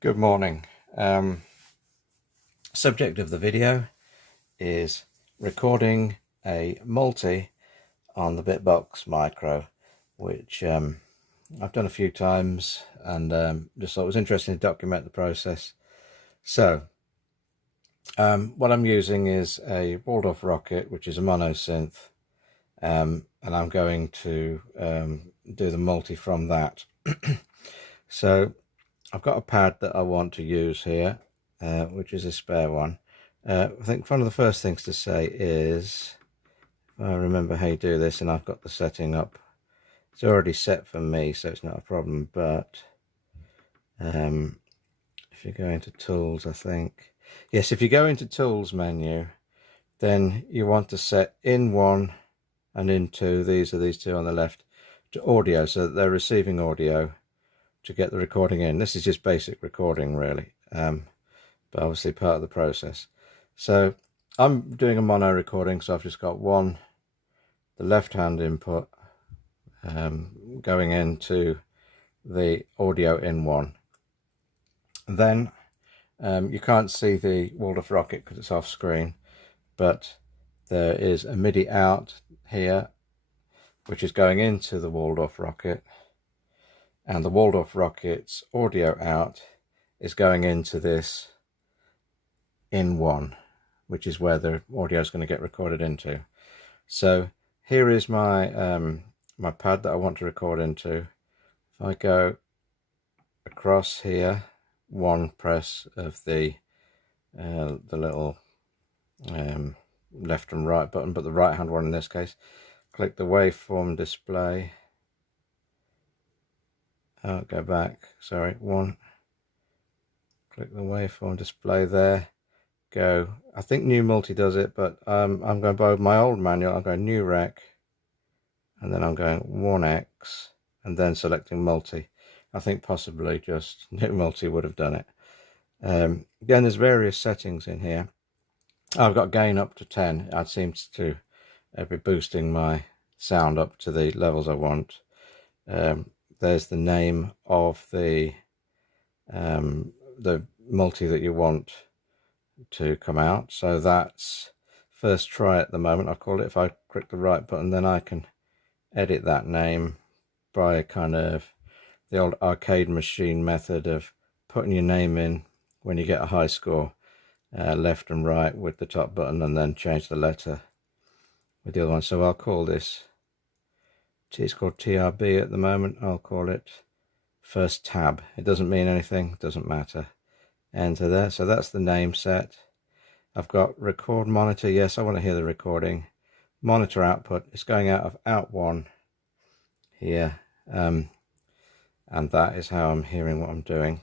Good morning. Subject of the video is recording a multi on the Bitbox Micro, which I've done a few times, and just thought it was interesting to document the process. So what I'm using is a Waldorf Rocket, which is a mono synth, and I'm going to do the multi from that. So I've got a pad that I want to use here, which is a spare one. I think one of the first things to say is, if I remember how you do this, and I've got the setting up, it's already set for me, so it's not a problem. But if you go into tools, I think, yes, if you go into tools menu, then you want to set in one and in two, these are these two on the left, to audio, so that they're receiving audio to get the recording in. This is just basic recording, really, but obviously part of the process. So I'm doing a mono recording, so I've just got the left hand input going into the audio in one. Then you can't see the Waldorf Rocket because it's off screen, but there is a MIDI out here which is going into the Waldorf Rocket, and the Waldorf Rocket's audio out is going into this in one, which is where the audio is going to get recorded into. So here is my my pad that I want to record into. If I go across here, one press of the little left and right button, but the right hand one in this case, click the waveform display. Go back, sorry, one, click the waveform display there, go, I think new multi does it, but I'm going by my old manual. I'm going new rec, and then I'm going 1x, and then selecting multi. I think possibly just new multi would have done it. Again, there's various settings in here. I've got gain up to 10. That seems to be boosting my sound up to the levels I want. There's the name of the multi that you want to come out. So that's first try at the moment, I call it. If I click the right button, then I can edit that name by kind of the old arcade machine method of putting your name in when you get a high score, left and right with the top button, and then change the letter with the other one. So I'll call this, it's called TRB at the moment, I'll call it first tab. It doesn't mean anything, doesn't matter. Enter there. So that's the name set. I've got record monitor. Yes, I want to hear the recording. Monitor output, it's going out of out one here, and that is how I'm hearing what I'm doing.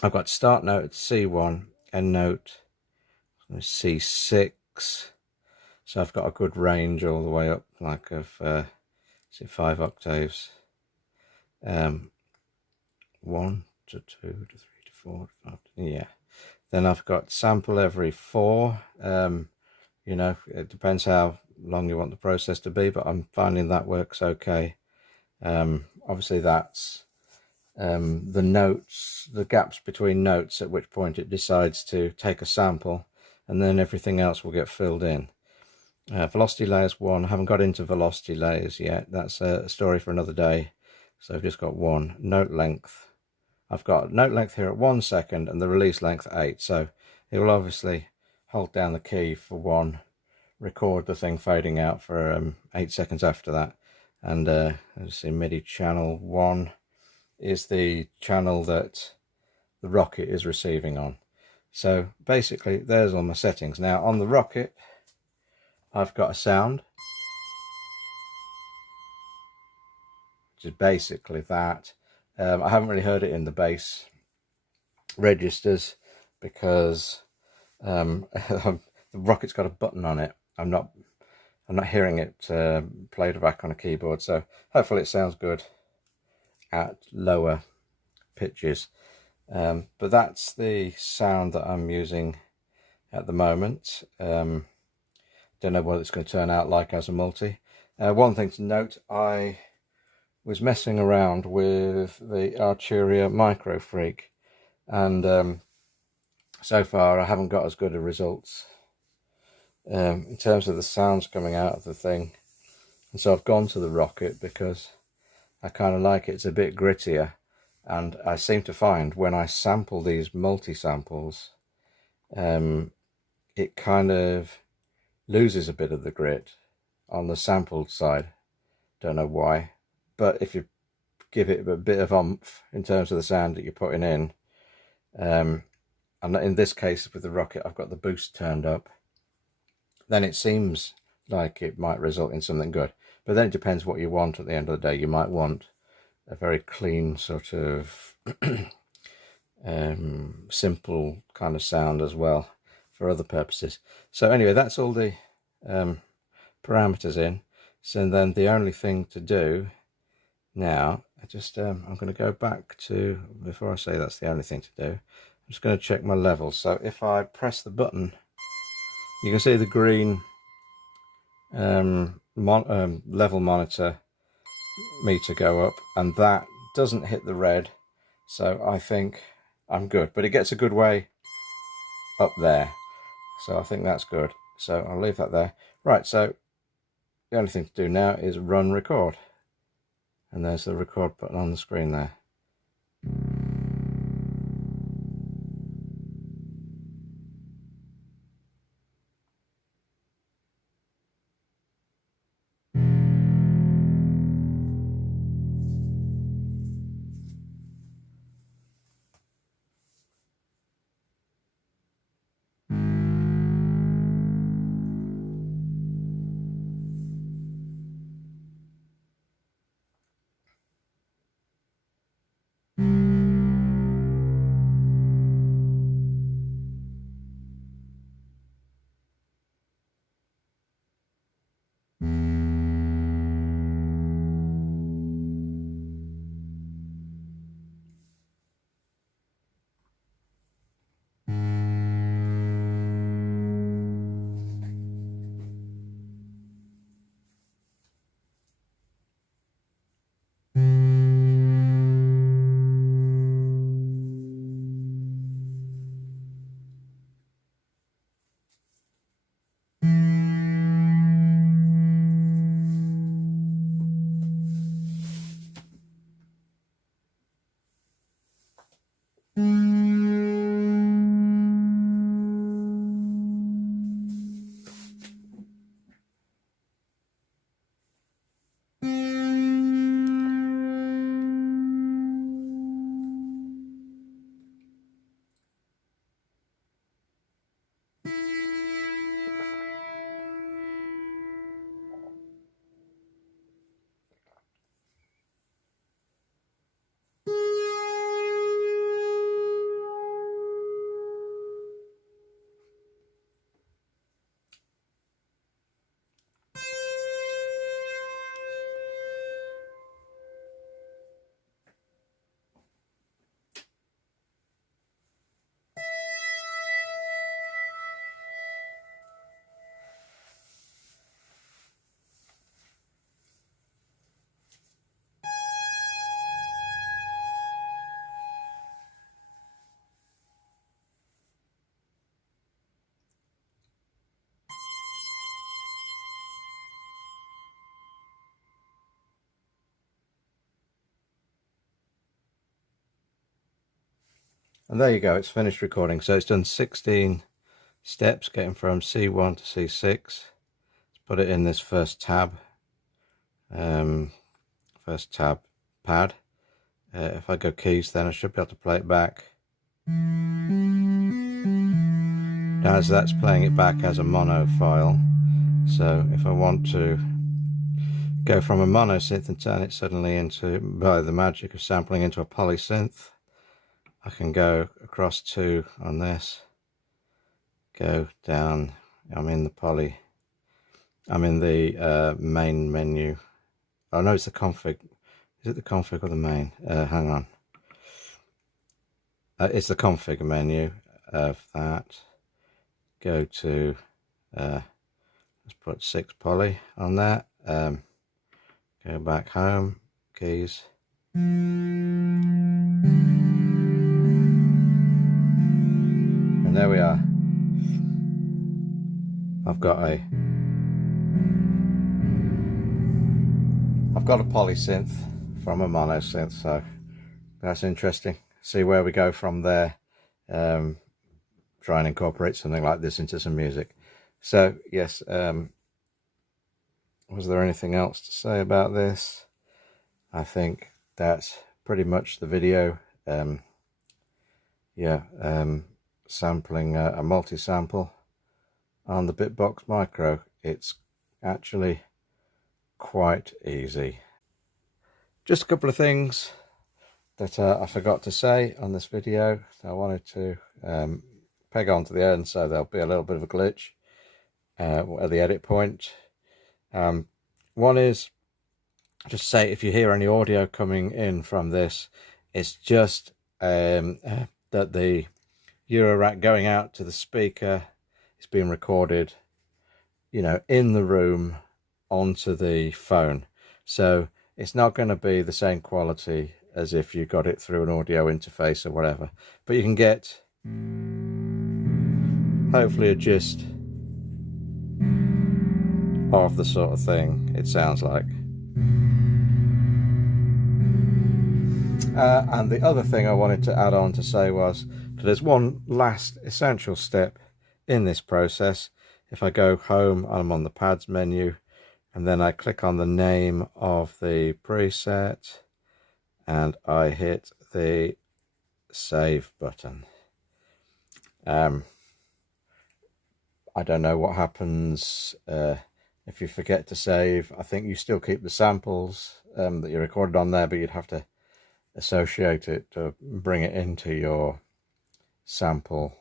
I've got start note at C1, end note C6, so I've got a good range all the way up, like of 5 octaves. 1 to 2 to 3 to 4 to 5, yeah. Then I've got sample every 4. You know, it depends how long you want the process to be, but I'm finding that works okay. Obviously that's the notes, the gaps between notes, at which point it decides to take a sample, and then everything else will get filled in. Velocity layers 1, I haven't got into velocity layers yet. That's a story for another day. So I've just got 1. Note length, I've got note length here at 1 second and the release length 8. So it will obviously hold down the key for 1, record the thing fading out for 8 seconds after that. And let's see, MIDI channel 1 is the channel that the Rocket is receiving on. So basically there's all my settings. Now on the Rocket I've got a sound, which is basically that. I haven't really heard it in the bass registers because the Rocket's got a button on it. I'm not hearing it played back on a keyboard, so hopefully it sounds good at lower pitches. But that's the sound that I'm using at the moment. Don't know what it's going to turn out like as a multi. One thing to note, I was messing around with the Arturia Micro Freak, and so far I haven't got as good a results in terms of the sounds coming out of the thing. And so I've gone to the Rocket because I kind of like it. It's a bit grittier, and I seem to find when I sample these multi-samples, it kind of loses a bit of the grit on the sampled side. Don't know why, but if you give it a bit of oomph in terms of the sound that you're putting in, and in this case with the Rocket I've got the boost turned up, then it seems like it might result in something good. But then it depends what you want at the end of the day. You might want a very clean sort of simple kind of sound as well for other purposes. So anyway, that's all the parameters in. So then the only thing to do now, I'm going to go back to, before I say that's the only thing to do, I'm just going to check my levels. So if I press the button, you can see the green level monitor meter go up, and that doesn't hit the red, so I think I'm good, but it gets a good way up there, so I think that's good. So I'll leave that there. Right, so the only thing to do now is run record, and there's the record button on the screen there. And there you go, it's finished recording. So it's done 16 steps getting from C1 to C6. Let's put it in this first tab pad. If I go keys, then I should be able to play it back. Now as that's playing it back as a mono file, so if I want to go from a mono synth and turn it suddenly into, by the magic of sampling, into a polysynth, I can go across to, on this, go down, I'm in the main menu. Oh no, it's the config. Is it the config or the main? Hang on. It's the config menu of that. Go to, let's put 6 poly on that. Go back home, keys. there we are. I've got a polysynth from a monosynth, so that's interesting. See where we go from there. Try and incorporate something like this into some music. So yes, was there anything else to say about this? I think that's pretty much the video. Sampling a multi-sample on the Bitbox Micro. It's actually quite easy. Just a couple of things that I forgot to say on this video. I wanted to peg on to the end, so there'll be a little bit of a glitch at the edit point. One is, just say if you hear any audio coming in from this, it's just that the Eurorack going out to the speaker is being recorded, you know, in the room onto the phone. So it's not going to be the same quality as if you got it through an audio interface or whatever, but you can get hopefully a gist of the sort of thing it sounds like. And the other thing I wanted to add on to say was that there's one last essential step in this process. If I go home, I'm on the pads menu, and then I click on the name of the preset and I hit the save button. I don't know what happens if you forget to save. I think you still keep the samples that you recorded on there, but you'd have to associate it to bring it into your sample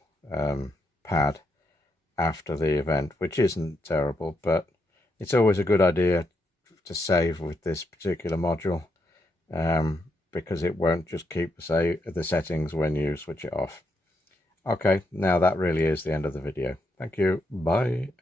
pad after the event, which isn't terrible, but it's always a good idea to save with this particular module, because it won't just keep the settings when you switch it off. Okay, now that really is the end of the video. Thank you. Bye.